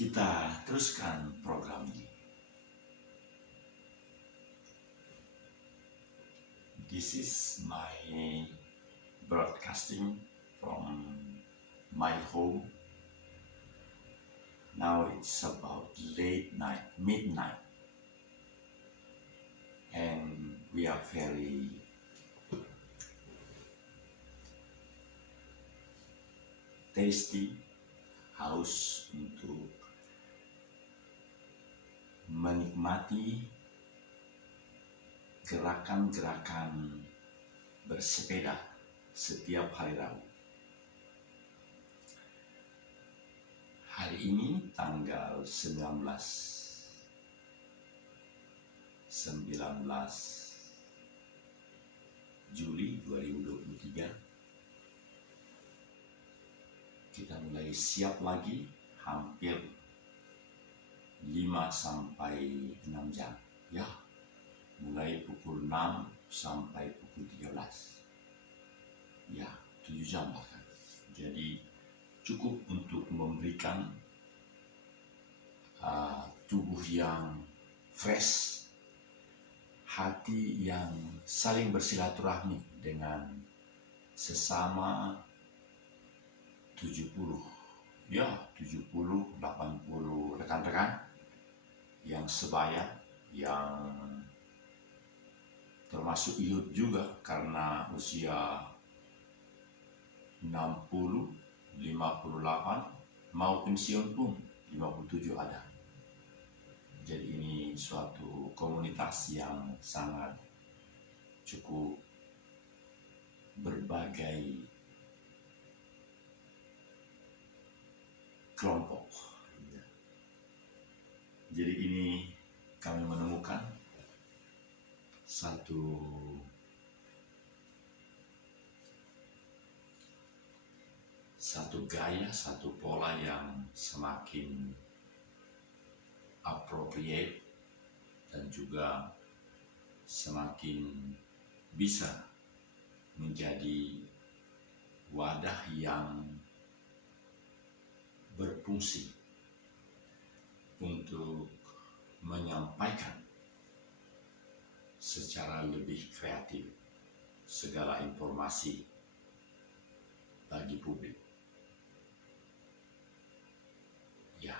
Kita teruskan program ini. This is my broadcasting from my home. Now it's about late night, midnight, and we are very tasty, haus untuk menikmati gerakan-gerakan bersepeda setiap hari Rabu. Hari ini tanggal 19 Juli 2023, kita mulai siap lagi hampir 5-6 jam, ya, mulai pukul 6 sampai pukul 13, ya, 7 jam bahkan. Jadi cukup untuk memberikan tubuh yang fresh, hati yang saling bersilaturahmi dengan sesama 70, 80 rekan-rekan yang sebaya, yang termasuk youth juga karena usia 60, 58, mau pensiun pun 57 ada. Jadi ini suatu komunitas yang sangat cukup berbagai kelompok. Jadi ini kami menemukan satu gaya, satu pola yang semakin appropriate dan juga semakin bisa menjadi wadah yang berfungsi untuk menyampaikan secara lebih kreatif segala informasi bagi publik. Ya.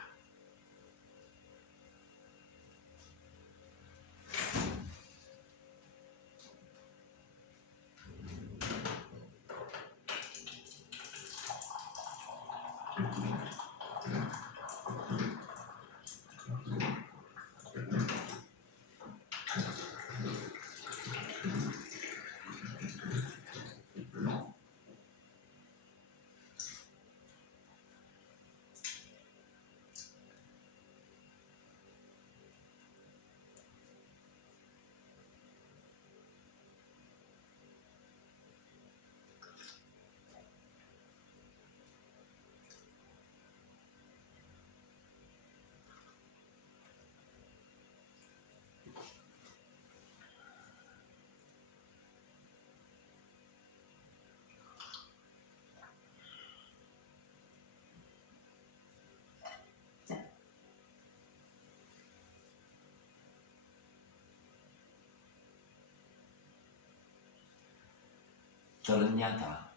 Ternyata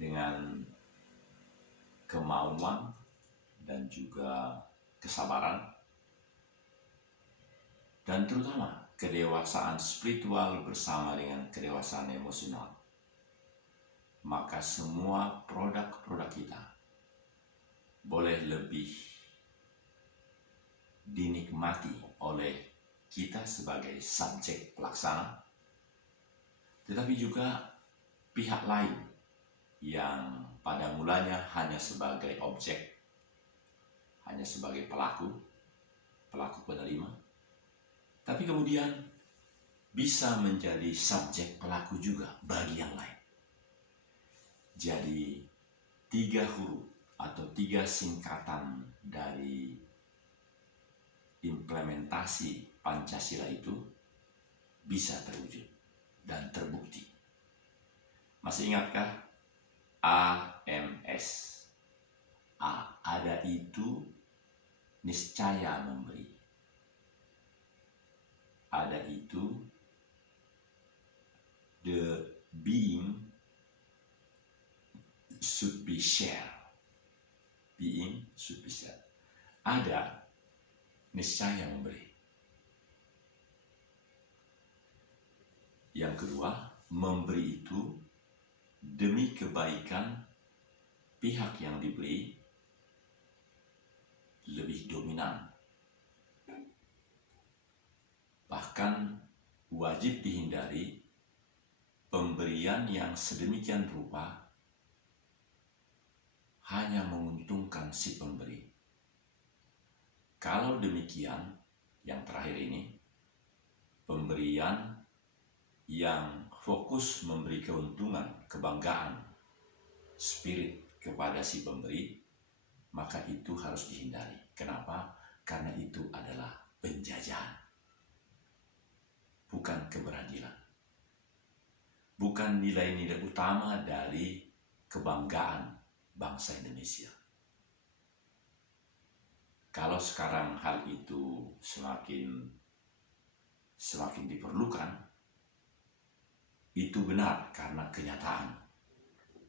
dengan kemauan dan juga kesabaran dan terutama kedewasaan spiritual bersama dengan kedewasaan emosional, maka semua produk-produk kita boleh lebih dinikmati oleh kita sebagai subjek pelaksana, tetapi juga pihak lain yang pada mulanya hanya sebagai objek, hanya sebagai pelaku penerima, tapi kemudian bisa menjadi subjek pelaku juga bagi yang lain. Jadi 3 huruf atau 3 singkatan dari implementasi Pancasila itu bisa terwujud dan terbukti. Masih ingatkah? AMS. A, ada itu, niscaya memberi. Ada itu, the being should be shared. Being should be shared. Ada, niscaya memberi. Yang kedua, memberi itu demi kebaikan pihak yang diberi lebih dominan. Bahkan wajib dihindari pemberian yang sedemikian rupa hanya menguntungkan si pemberi. Kalau demikian, yang terakhir ini, pemberian yang fokus memberi keuntungan, kebanggaan, spirit kepada si pemberi, maka itu harus dihindari. Kenapa? Karena itu adalah penjajahan, bukan keberadilan, bukan nilai-nilai utama dari kebanggaan bangsa Indonesia. Kalau sekarang hal itu semakin diperlukan, itu benar karena kenyataan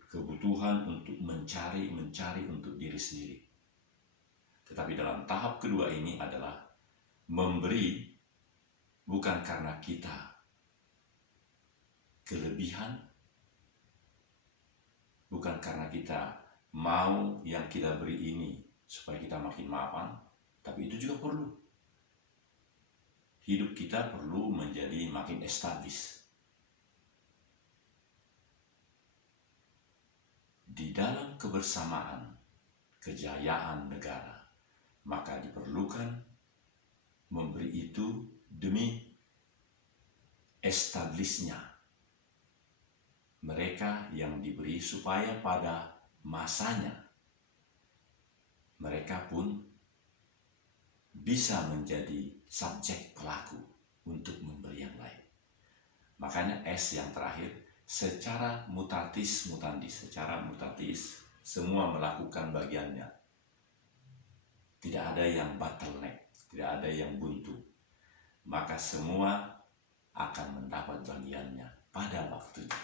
kebutuhan untuk mencari untuk diri sendiri. Tetapi dalam tahap kedua ini adalah memberi bukan karena kita kelebihan, bukan karena kita mau yang kita beri ini supaya kita makin mapan, tapi itu juga perlu. Hidup kita perlu menjadi makin established. Di dalam kebersamaan, kejayaan negara, maka diperlukan memberi itu demi establishnya mereka yang diberi, supaya pada masanya mereka pun bisa menjadi subjek pelaku untuk memberi yang lain. Makanya S yang terakhir, secara mutatis mutandis, secara mutatis semua melakukan bagiannya. Tidak ada yang bottleneck, tidak ada yang buntu. Maka semua akan mendapat bagiannya pada waktunya.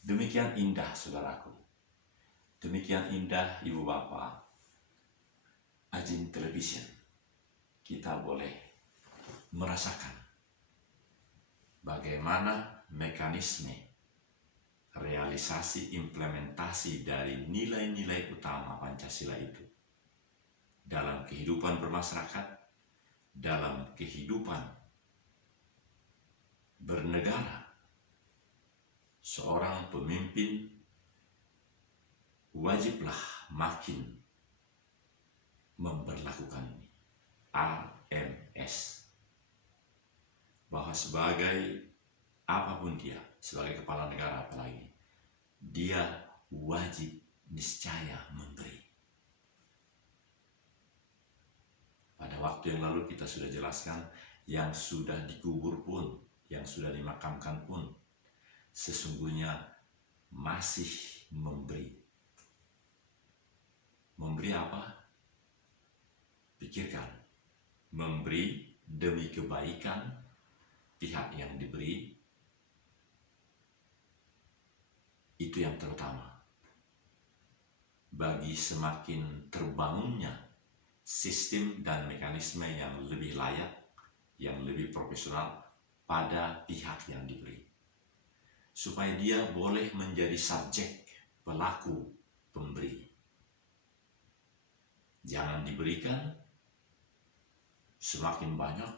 Demikian indah saudaraku. Demikian indah ibu bapak. Ajin Television, kita boleh merasakan bagaimana mekanisme realisasi implementasi dari nilai-nilai utama Pancasila itu dalam kehidupan bermasyarakat, dalam kehidupan bernegara. Seorang pemimpin wajiblah makin memperlakukan ini, AMS, bahwa sebagai apapun dia, sebagai kepala negara apalagi, dia wajib niscaya memberi. Pada waktu yang lalu kita sudah jelaskan, yang sudah dikubur pun, yang sudah dimakamkan pun, sesungguhnya masih memberi. Memberi apa? Pikirkan, memberi demi kebaikan pihak yang diberi, itu yang terutama. Bagi semakin terbangunnya sistem dan mekanisme yang lebih layak, yang lebih profesional pada pihak yang diberi, supaya dia boleh menjadi subjek, pelaku, pemberi. Jangan diberikan semakin banyak,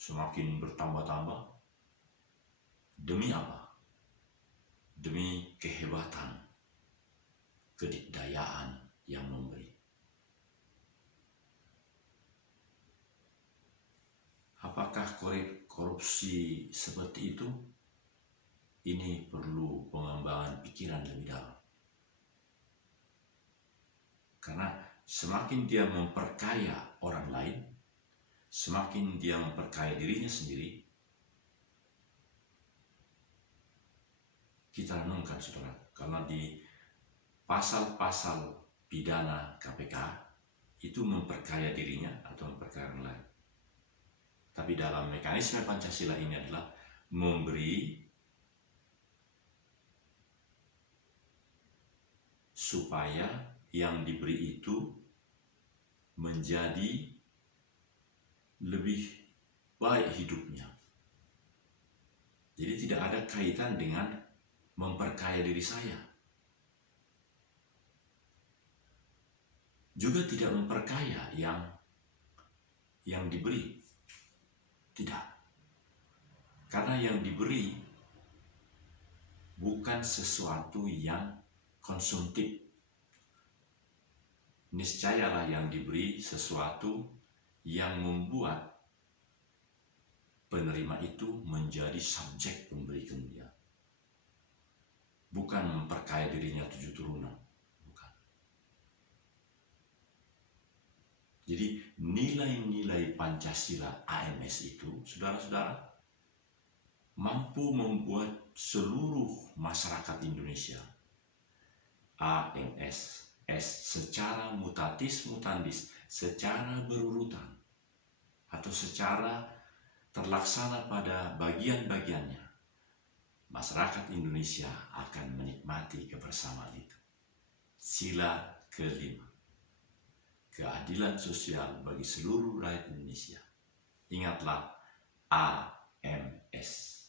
semakin bertambah-tambah. Demi apa? Demi kehebatan, kedikdayaan yang memberi. Apakah korupsi seperti itu? Ini perlu pengembangan pikiran lebih dalam. Karena semakin dia memperkaya orang lain, semakin dia memperkaya dirinya sendiri. Kita renungkan saudara, karena di pasal-pasal pidana KPK itu memperkaya dirinya atau memperkaya orang lain. Tapi dalam mekanisme Pancasila ini adalah memberi supaya yang diberi itu menjadi lebih baik hidupnya. Jadi tidak ada kaitan dengan memperkaya diri saya. Juga tidak memperkaya yang diberi. Tidak. Karena yang diberi bukan sesuatu yang konsumtif. Niscayalah yang diberi sesuatu yang membuat penerima itu menjadi subjek pemberi kemuliaan. Bukan memperkaya dirinya 7 turunan. Bukan. Jadi nilai-nilai Pancasila AMS itu, saudara-saudara, mampu membuat seluruh masyarakat Indonesia AMS secara mutatis mutandis, secara berurutan atau secara terlaksana pada bagian-bagiannya, masyarakat Indonesia akan menikmati kebersamaan itu. Sila kelima, keadilan sosial bagi seluruh rakyat Indonesia. Ingatlah AMS.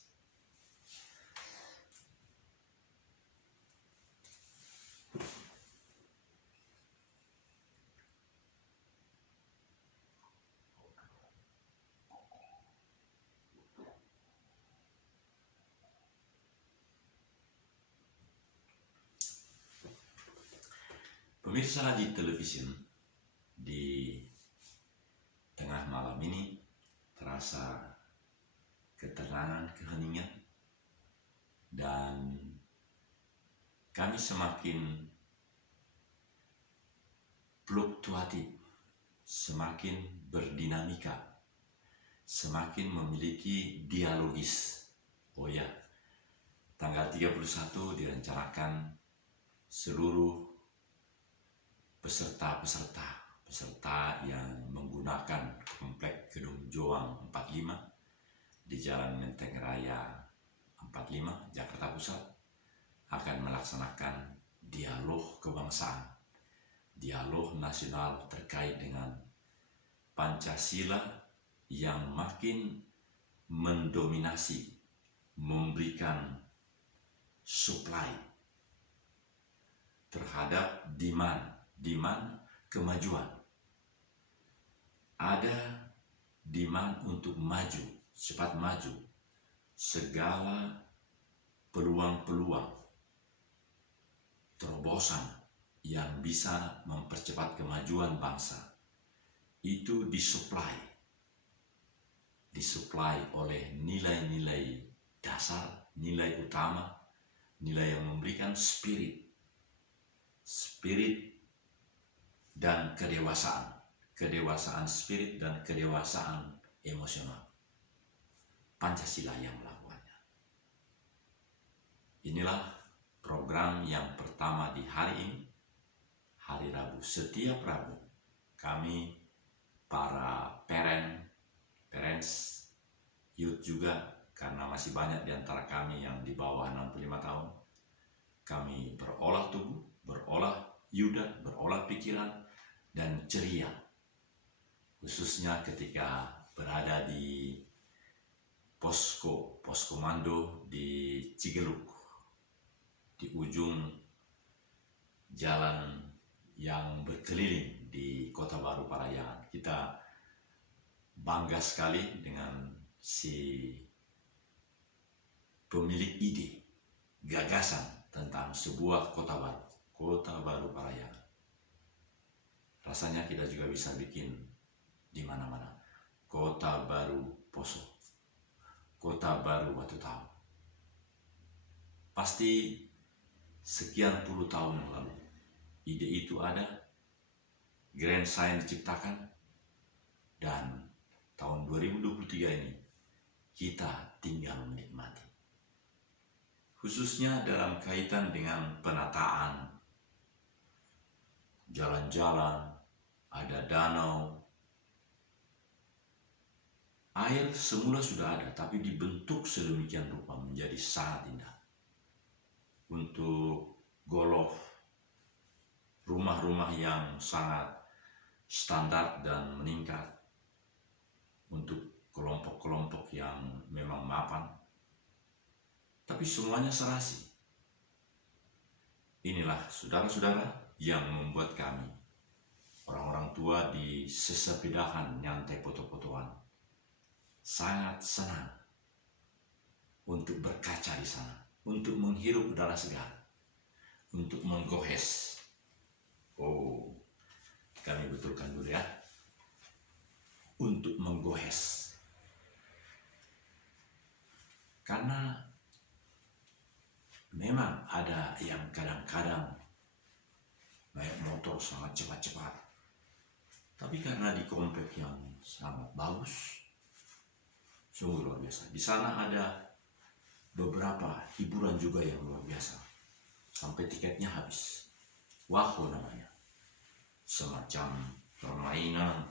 Pemirsa di televisi, di tengah malam ini terasa ketenangan, keheningan, dan kami semakin fluktuatif, semakin berdinamika, semakin memiliki dialogis. Oh ya, tanggal 31 direncanakan seluruh peserta yang menggunakan komplek Gedung Joang 45 di Jalan Menteng Raya 45 Jakarta Pusat akan melaksanakan dialog kebangsaan, dialog nasional terkait dengan Pancasila yang makin mendominasi, memberikan supply terhadap demand kemajuan. Ada demand untuk maju, cepat maju. Segala peluang-peluang, terobosan yang bisa mempercepat kemajuan bangsa itu disuplai oleh nilai-nilai dasar, nilai utama, nilai yang memberikan spirit dan kedewasaan spirit dan kedewasaan emosional. Pancasila yang melakukannya. Inilah program yang pertama di hari ini, hari Rabu. Setiap Rabu kami para parents, youth juga, karena masih banyak di antara kami yang di bawah 65 tahun, kami berolah tubuh, berolah yuda, berolah pikiran, dan ceria, khususnya ketika berada di poskomando di Cigeluk, di ujung jalan yang berkeliling di Kota Baru Parahyangan. Kita bangga sekali dengan si pemilik ide, gagasan tentang sebuah Kota Baru Parahyangan. Rasanya kita juga bisa bikin di mana-mana. Kota Baru Poso, Kota Baru Batu Tahu. Pasti sekian puluh tahun yang lalu ide itu ada, grand sign diciptakan, dan tahun 2023 ini kita tinggal menikmati. Khususnya dalam kaitan dengan penataan jalan-jalan ada danau. Air semula sudah ada, tapi dibentuk sedemikian rupa menjadi sangat indah. Untuk golf, rumah-rumah yang sangat standar dan meningkat, untuk kelompok-kelompok yang memang mapan, tapi semuanya serasi. Inilah saudara-saudara yang membuat kami, orang-orang tua di sesepedahan nyantai foto-fotoan, sangat senang untuk berkaca di sana, untuk menghirup udara segar, untuk menggohes. Oh, kami betulkan dulu ya. Untuk menggohes. Karena memang ada yang kadang-kadang naik motor sangat cepat-cepat. Tapi karena di komplek yang sangat bagus, sungguh luar biasa. Di sana ada beberapa hiburan juga yang luar biasa. Sampai tiketnya habis. Wahoo namanya. Semacam permainan.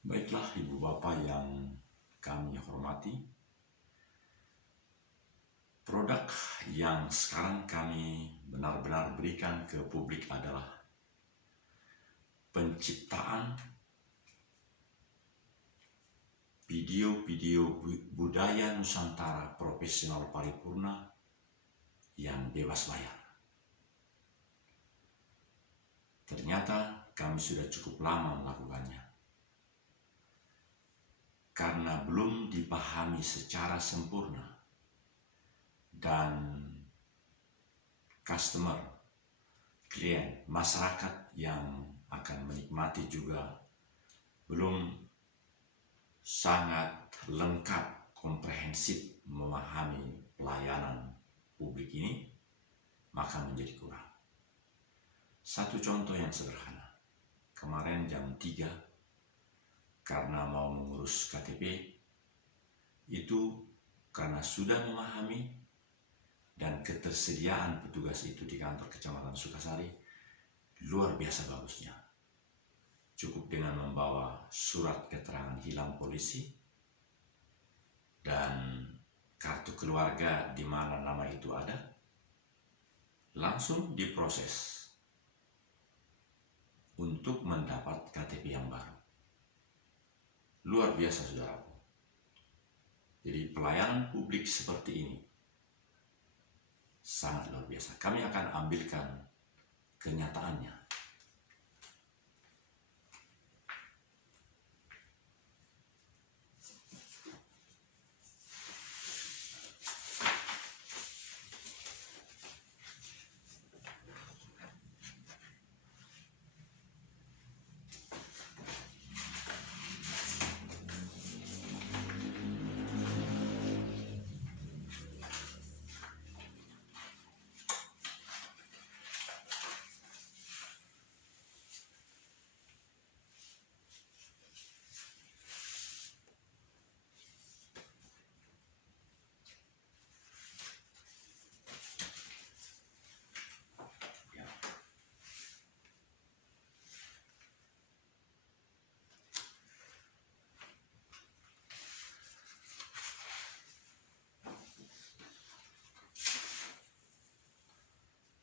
Baiklah Ibu Bapak yang kami hormati, produk yang sekarang kami benar-benar berikan ke publik adalah penciptaan video-video budaya Nusantara profesional paripurna yang bebas bayar. Ternyata kami sudah cukup lama melakukannya. Karena belum dipahami secara sempurna dan customer, klien, masyarakat yang akan menikmati juga belum sangat lengkap, komprehensif memahami pelayanan publik ini, maka menjadi kurang. Satu contoh yang sederhana, kemarin jam 3 karena mau mengurus KTP, itu karena sudah memahami dan ketersediaan petugas itu di kantor Kecamatan Sukasari luar biasa bagusnya. Cukup dengan membawa surat keterangan hilang polisi dan kartu keluarga di mana nama itu ada, langsung diproses untuk mendapat KTP yang baru. Luar biasa saudaraku. Jadi pelayanan publik seperti ini sangat luar biasa. Kami akan ambilkan kenyataannya.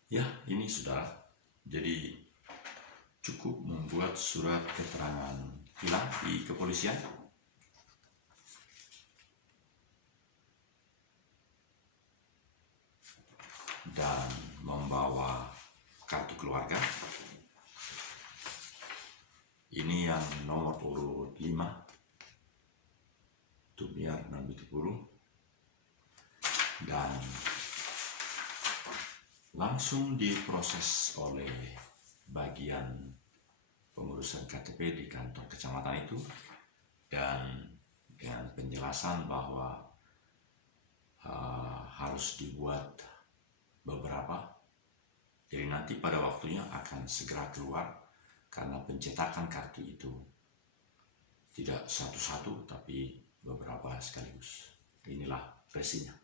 Ya, ini saudara. Jadi cukup membuat surat keterangan hilang di kepolisian. dan membawa kartu keluarga. Ini yang nomor urut 5, Tumiar 670, dan langsung diproses oleh bagian pengurusan KTP di kantor kecamatan itu, dan dengan penjelasan bahwa harus dibuat beberapa, jadi nanti pada waktunya akan segera keluar, karena pencetakan kartu itu tidak satu-satu tapi beberapa sekaligus. Inilah versinya.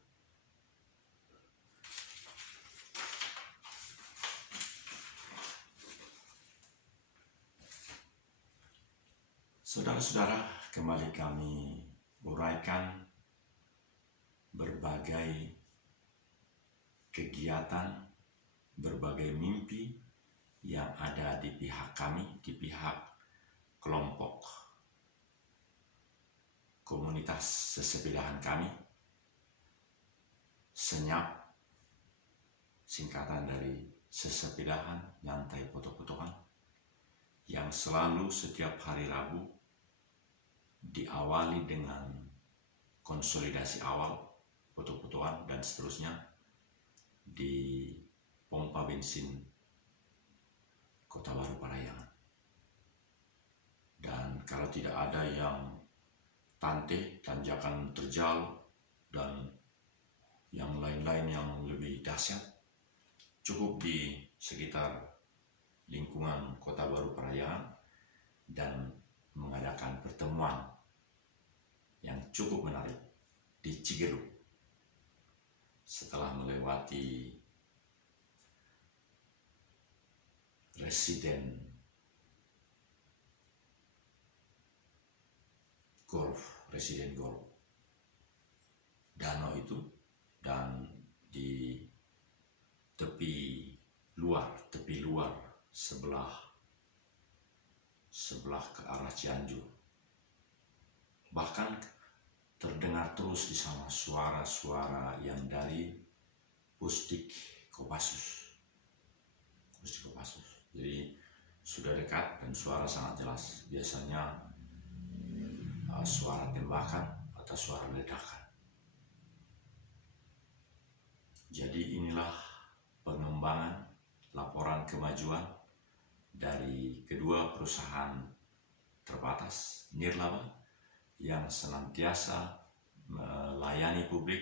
Saudara-saudara, kembali kami uraikan berbagai kegiatan, berbagai mimpi yang ada di pihak kami, di pihak kelompok komunitas sesepedahan kami, Senyap, singkatan dari sesepedahan nyantai foto-fotoan, yang selalu setiap hari Rabu diawali dengan konsolidasi awal, foto-fotoan dan seterusnya di pompa bensin Kota Baru Parahyangan. Dan kalau tidak ada yang tante, tanjakan terjal, dan yang lain-lain yang lebih dahsyat, cukup di sekitar lingkungan Kota Baru Parahyangan dan mengadakan pertemuan yang cukup menarik di Cigeruk. Setelah melewati residen golf danau itu, dan di tepi luar sebelah ke arah Cianjur, bahkan terdengar terus di sana suara-suara yang dari Pusdik Kopassus. Jadi sudah dekat dan suara sangat jelas. Biasanya suara tembakan atau suara ledakan. Jadi inilah pengembangan laporan kemajuan dari kedua perusahaan terbatas nirlaba yang senantiasa melayani publik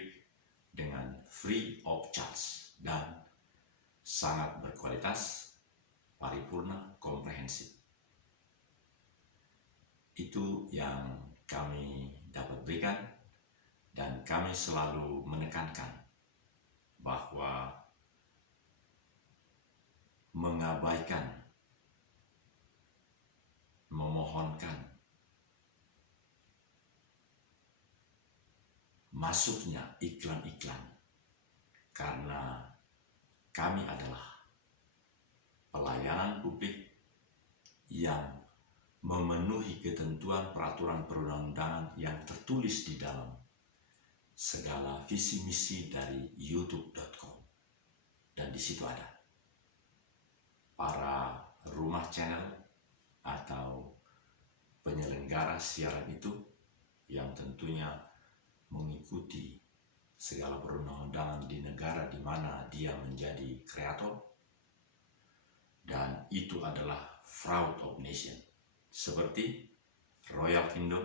dengan free of charge dan sangat berkualitas, paripurna, komprehensif. Itu yang kami dapat berikan, dan kami selalu menekankan bahwa mengabaikan, memohonkan masuknya iklan-iklan, karena kami adalah pelayanan publik yang memenuhi ketentuan peraturan perundang-undangan yang tertulis di dalam segala visi misi dari youtube.com. Dan di situ ada para rumah channel atau penyelenggara siaran itu yang tentunya mengikuti segala perundang-undangan di negara di mana dia menjadi kreator, dan itu adalah fraud of nation, seperti Royal Kingdom,